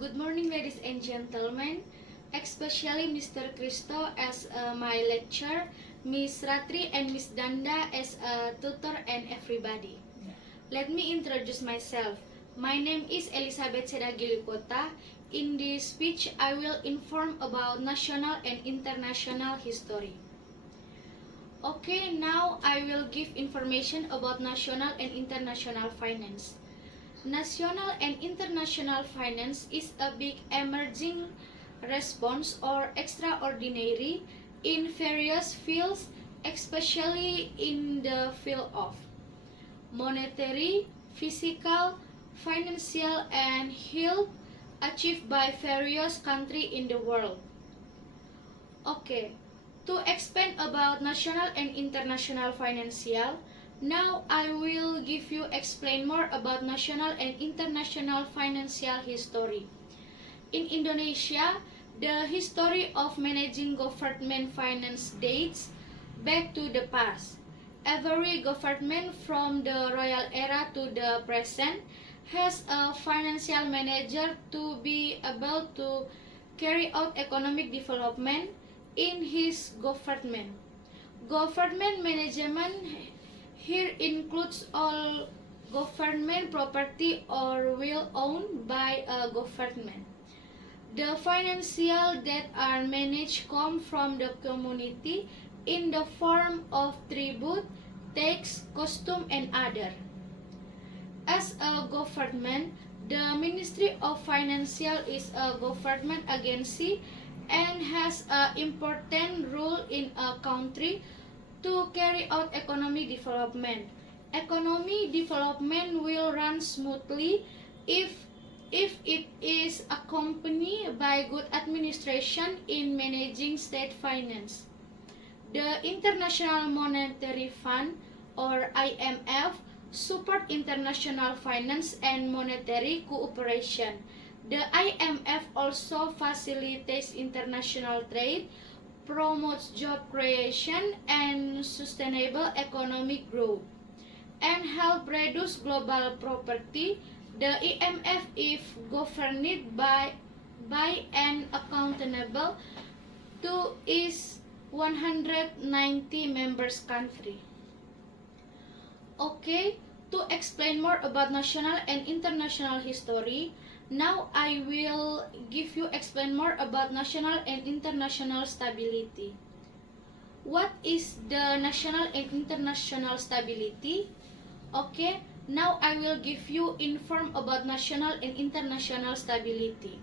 Good morning, ladies and gentlemen, especially Mr. Christo as my lecturer, Miss Ratri and Miss Danda as a tutor, and everybody. Let me introduce myself. My name is Elisabeth Seda Gili Kota. In this speech, I will inform about national and international history. Okay, now I will give information about national and international finance. National and international finance is a big emerging response or extraordinary in various fields, especially in the field of monetary, physical, financial, and health achieved by various countries in the world. Okay, to explain about national and international financial, now I will give you explain more about national and international financial history. In Indonesia, the history of managing government finance dates back to the past. Every government from the royal era to the present has a financial manager to be able to carry out economic development in his government. Government management here includes all government property or will owned by a government. The financial that are managed come from the community in the form of tribute, tax, custom, and other. As a government, the Ministry of Financial is a government agency and has an important role in a country to carry out economic development. Economic development will run smoothly if it is accompanied by good administration in managing state finance. The International Monetary Fund or IMF support international finance and monetary cooperation. The IMF also facilitates international trade, promotes job creation and sustainable economic growth, and help reduce global poverty. The IMF is governed by and accountable to its 190 members country. Okay, to explain more about national and international history, now I will give you explain more about national and international stability. What is the national and international stability? Okay, now I will give you inform about national and international stability.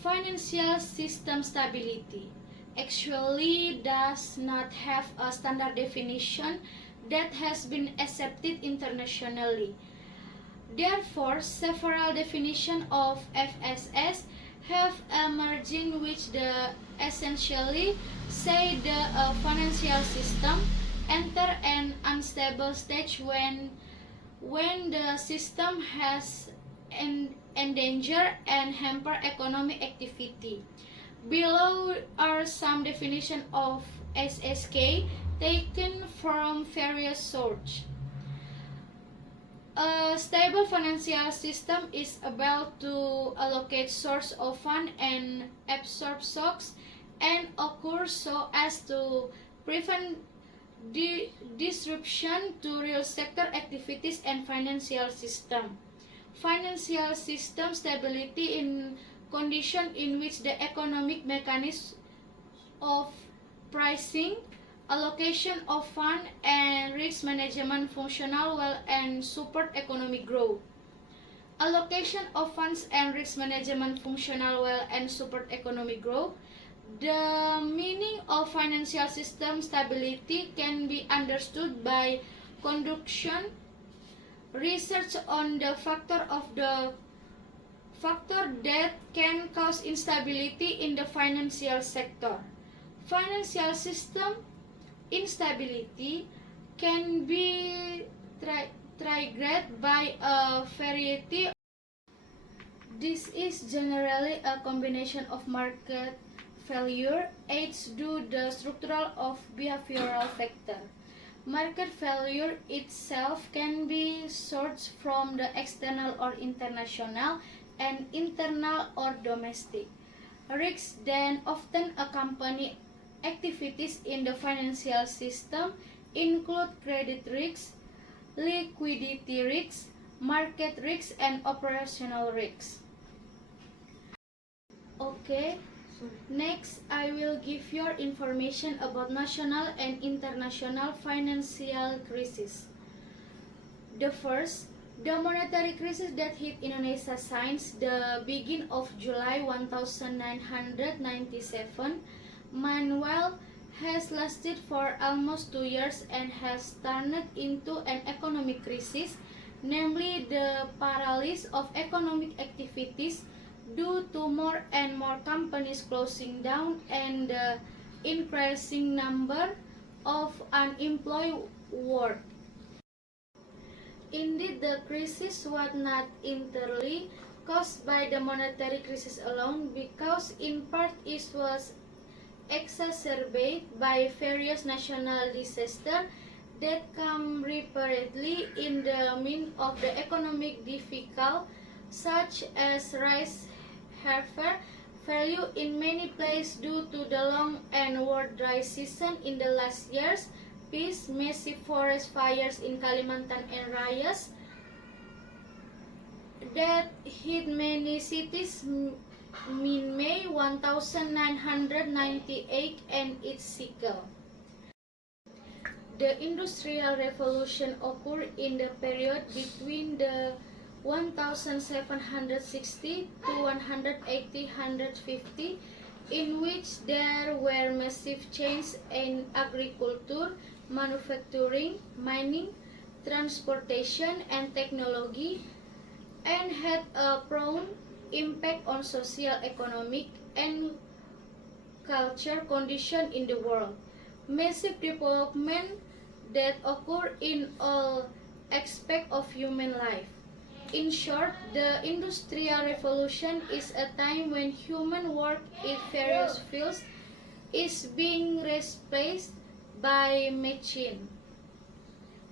Financial system stability actually does not have a standard definition that has been accepted internationally. Therefore, several definitions of FSS have emerged which essentially say the financial system enter an unstable stage when the system has endangered and hamper economic activity. Below are some definitions of SSK taken from various sources. A stable financial system is able to allocate source of fund and absorb shocks and occur so as to prevent disruption to real sector activities and financial system. Financial system stability in condition in which the economic mechanism of pricing, allocation of fund and risk management functional well and support economic growth. Allocation of funds and risk management functional well and support economic growth. The meaning of financial system stability can be understood by conduction research on the factor that can cause instability in the financial sector. Financial system instability can be triggered by a variety. This is generally a combination of market failure, aids due the structural of behavioral factor. Market failure itself can be sourced from the external or international and internal or domestic. Risks then often accompany activities in the financial system include credit risks, liquidity risks, market risks, and operational risks. Okay, next I will give you information about national and international financial crisis. The first, the monetary crisis that hit Indonesia since the beginning of July 1997, meanwhile has lasted for almost 2 years and has turned into an economic crisis, namely the paralysis of economic activities due to more and more companies closing down and the increasing number of unemployed workers. Indeed, the crisis was not entirely caused by the monetary crisis alone, because in part it was exacerbated by various national disasters that come repeatedly in the midst of the economic difficulty, such as rice harvest failure in many places due to the long and worst dry season in the last years, peace, massive forest fires in Kalimantan and riots that hit many cities in May 1998 and its sequel. The Industrial Revolution occurred in the period between the 1760 to 150, in which there were massive changes in agriculture, manufacturing, mining, transportation, and technology, and had a profound impact on social, economic, and cultural conditions in the world. Massive development that occur in all aspects of human life. In short, the Industrial Revolution is a time when human work in various fields is being replaced by machine.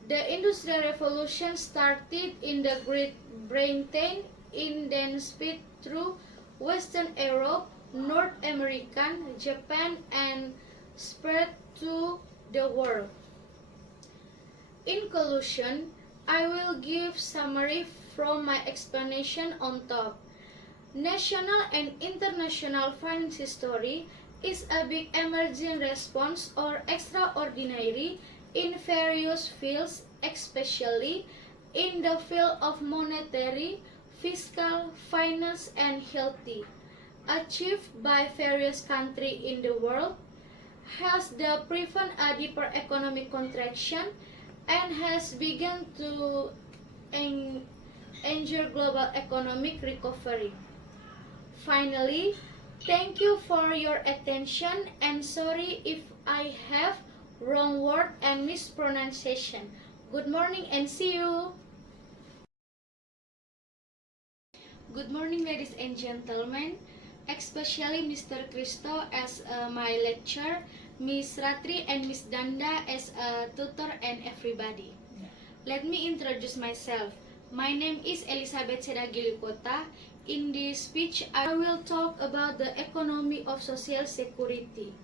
The Industrial Revolution started in the Great Britain and then spread through Western Europe, North America, Japan, and spread to the world. In conclusion, I will give summary from my explanation on top. National and international finance history is a big emerging response or extraordinary in various fields, especially in the field of monetary, fiscal, finance, and healthy, achieved by various countries in the world, has prevent a deeper economic contraction, and has begun to ensure global economic recovery. Finally, thank you for your attention, and sorry if I have wrong word and mispronunciation. Good morning and see you. Good morning, ladies and gentlemen, especially Mr. Christo as my lecturer, Miss Ratri and Miss Danda as a tutor, and everybody. Let me introduce myself. My name is Elisabeth Seda Gili Kota. In this speech, I will talk about the economy of social security.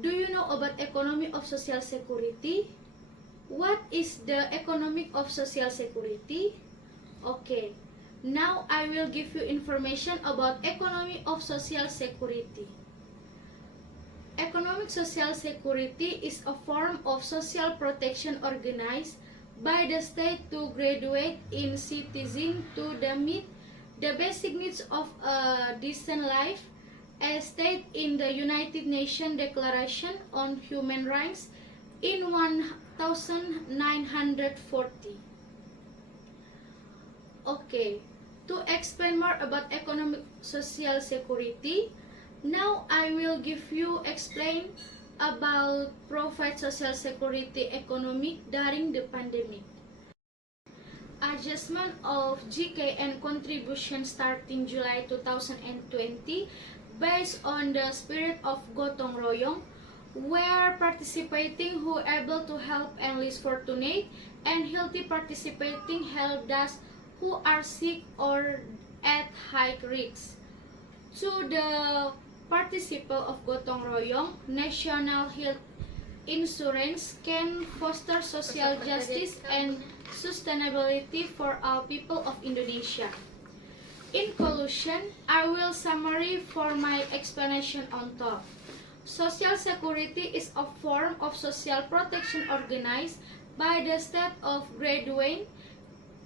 Do you know about economy of social security? What is the economy of social security? Okay, now I will give you information about economy of social security. Economic social security is a form of social protection organized by the state to graduate in citizens to meet the basic needs of a decent life, as stated in the United Nations Declaration on Human Rights in 1940. Okay, to explain more about economic social security, now I will give you explain about provide social security economic during the pandemic. Adjustment of GK and contribution starting July 2020 based on the spirit of Gotong Royong, where participating who able to help and least fortunate, and healthy participating help those who are sick or at high risk. To the participle of gotong royong, national health insurance can foster social justice and sustainability for all people of Indonesia. In conclusion, I will summary for my explanation on top. Social security is a form of social protection organized by the state of graduating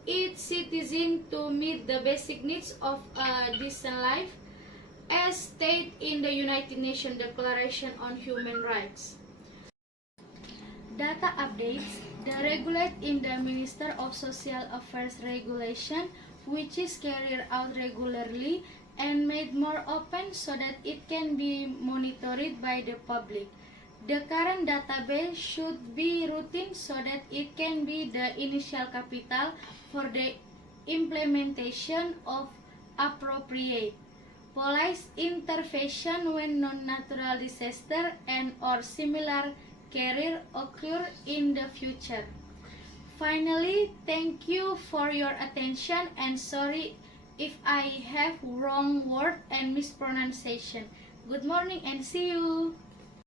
its citizens to meet the basic needs of a decent life, as stated in the United Nations Declaration on Human Rights. Data updates. The regulate in the Minister of Social Affairs regulation, which is carried out regularly and made more open so that it can be monitored by the public. The current database should be routine so that it can be the initial capital for the implementation of appropriate police intervention when non-natural disaster and or similar career occur in the future. Finally, thank you for your attention and sorry if I have wrong word and mispronunciation. Good morning and see you.